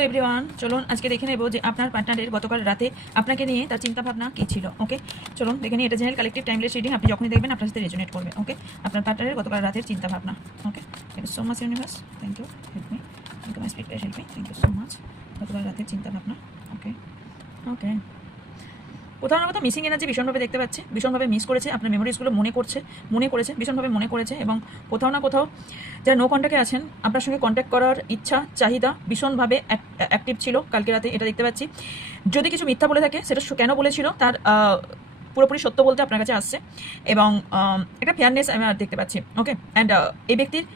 Hello everyone, চলুন আজকে দেখে নেব যে আপনার পার্টনারের গতকাল রাতে আপনাকে নিয়ে তার চিন্তাভাবনা কী ছিল। ওকে, চলুন দেখে নিই। এটা জেনারেল কালেক্টিভ টাইমলেস রিডিং, আপনি যখনই দেখবেন আপনার সাথে রেজোনেট করবে। ওকে, আপনার পার্টনারের গতকাল রাতের চিন্তাভাবনা। Okay, thank you so much universe, thank you, help me, thank you my spirit help me, thank you so much. গতকাল রাতের চিন্তাভাবনা। ওকে ওকে, কোথাও না কোথাও মিসিং এনার্জি ভীষণভাবে দেখতে পাচ্ছে, ভীষণভাবে মিস করেছে, আপনার মেমোরিজগুলো মনে করেছে, ভীষণভাবে মনে করেছে। এবং কোথাও না কোথাও যারা নো কন্ট্যাক্টে আছেন, আপনার সঙ্গে কন্ট্যাক্ট করার ইচ্ছা চাহিদা ভীষণভাবে অ্যাক্টিভ ছিল কালকে রাতে, এটা দেখতে পাচ্ছি। যদি কিছু মিথ্যা বলে থাকে, সেটা কেন বলেছিল তার পুরোপুরি সত্য বলতে আপনার কাছে আসছে, এবং একটা ফেয়ারনেস আমি দেখতে পাচ্ছি। ওকে, অ্যান্ড এই ব্যক্তির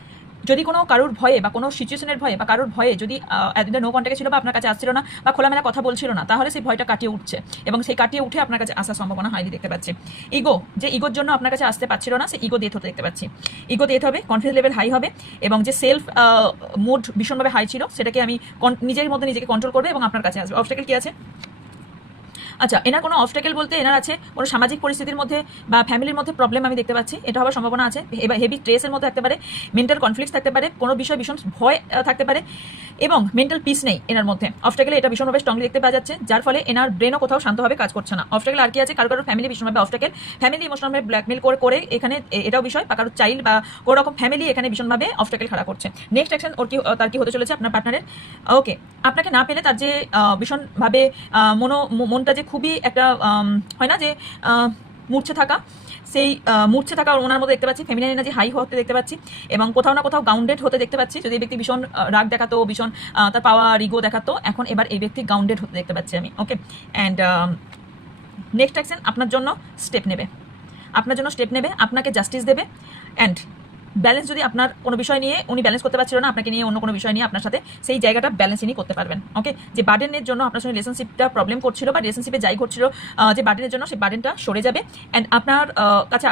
যদি কোনো কারোর ভয়ে বা কোনো সিচুয়েশনের ভয়ে বা কারোর ভয়ে যদি এতদিন নো কন্ট্যাক্টে ছিল বা আপনার কাছে আসছিল না বা খোলামেলা কথা বলছিল না, তাহলে সেই ভয়টা কাটিয়ে উঠছে, এবং সেই কাটিয়ে উঠে আপনার কাছে আসার সম্ভাবনা হাইলি দেখতে পাচ্ছি। ইগোর জন্য আপনার কাছে আসতে পারছিল না, সেই ইগো ডেথ হতে দেখতে পাচ্ছি। ইগো ডেথ হবে, কনফিডেন্স লেভেল হাই হবে, এবং যে সেলফ মুড ভীষণভাবে হাই ছিল সেটাকে আমি নিজের মধ্যে নিজেকে কন্ট্রোল করবে এবং আপনার কাছে আসবে। অবস্টাকেল কি আছে? আচ্ছা, এনার কোনো অবস্টাকেল বলতে এনার আছে কোনো সামাজিক পরিস্থিতির মধ্যে বা ফ্যামিলির মধ্যে প্রবলেম আমি দেখতে পাচ্ছি, এটা হওয়ার সম্ভাবনা আছে। এবার হেভি স্ট্রেসের মধ্যে থাকতে পারে, মেন্টাল কনফ্লিক্ট থাকতে পারে, কোনো বিষয় ভীষণ ভয় থাকতে পারে, এবং মেন্টাল পিস নেই এনার মধ্যে। অবস্টাকেলে এটা ভীষণভাবে স্ট্রংলি দেখতে পাওয়া যাচ্ছে, যার ফলে এনার ব্রেনও কোথাও শান্তভাবে কাজ করছে না। অবস্টাকেল আর কি আছে? কারো ফ্যামিলি ভীষণভাবে অবস্টাকেল, ফ্যামিলি ইমোশনালভাবে ব্ল্যাকমেল করে এখানে এটাও বিষয়, বা কারোর চাইল্ড বা কোনো রকম ফ্যামিলি এখানে ভীষণভাবে অবস্টাকেল খাড়া করছে। নেক্সট অ্যাকশন তার কি হতে চলেছে আপনার পার্টনারের? ওকে, আপনাকে না পেলে তার যে ভীষণভাবে মনটা যে খুবই একটা হয় না যে মূর্ছে থাকা, সেই মূর্ছে থাকা ওনার মধ্যে দেখতে পাচ্ছি। ফেমিনাইন এনার্জি হাই হতে দেখতে পাচ্ছি, এবং কোথাও না কোথাও গ্রাউন্ডেড হতে দেখতে পাচ্ছি। যদি এই ব্যক্তি ভীষণ রাগ দেখাতো, ভীষণ তার পাওয়ার ইগো দেখাতো, এখন এবার এই ব্যক্তি গ্রাউন্ডেড হতে দেখতে পাচ্ছি আমি। ওকে, অ্যান্ড নেক্সট অ্যাকশন আপনার জন্য স্টেপ নেবে, আপনাকে জাস্টিস দেবে। অ্যান্ড ব্যালেন্স, যদি আপনার কোনো বিষয় নিয়ে উনি ব্যালেন্স করতে পারছিল না, আপনাকে নিয়ে অন্য কোনো বিষয় নিয়ে আপনার সাথে সেই জায়গাটা ব্যালেন্স ইনি করতে পারবেন। ওকে, যে বার্ডেনের জন্য আপনার সঙ্গে রিলেশনশিপটা প্রবলেম করছিল বা রিলেশনশিপে যাই ঘটছিল, যে বার্ডেনের জন্য সেই বার্ডেনটা সরে যাবে। অ্যান্ড আপনার কাছে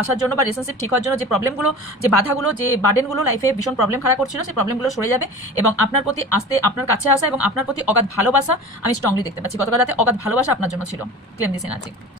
আসার জন্য বা রিলেশনশিপ ঠিক হওয়ার জন্য যে প্রবলেমগুলো, যে বাধাগুলো, যে বার্ডেনগুলো লাইফে ভীষণ প্রবলেম খারাপ করছিল, সেই প্রবলেমগুলো সরে যাবে, এবং আপনার প্রতি আপনার কাছে আসা এবং আপনার প্রতি অগাধ ভালোবাসা আমি স্ট্রংলি দেখতে পাচ্ছি। গতকাল রাতে অগাধ ভালোবাসা আপনার জন্য ছিল। Claim this energy.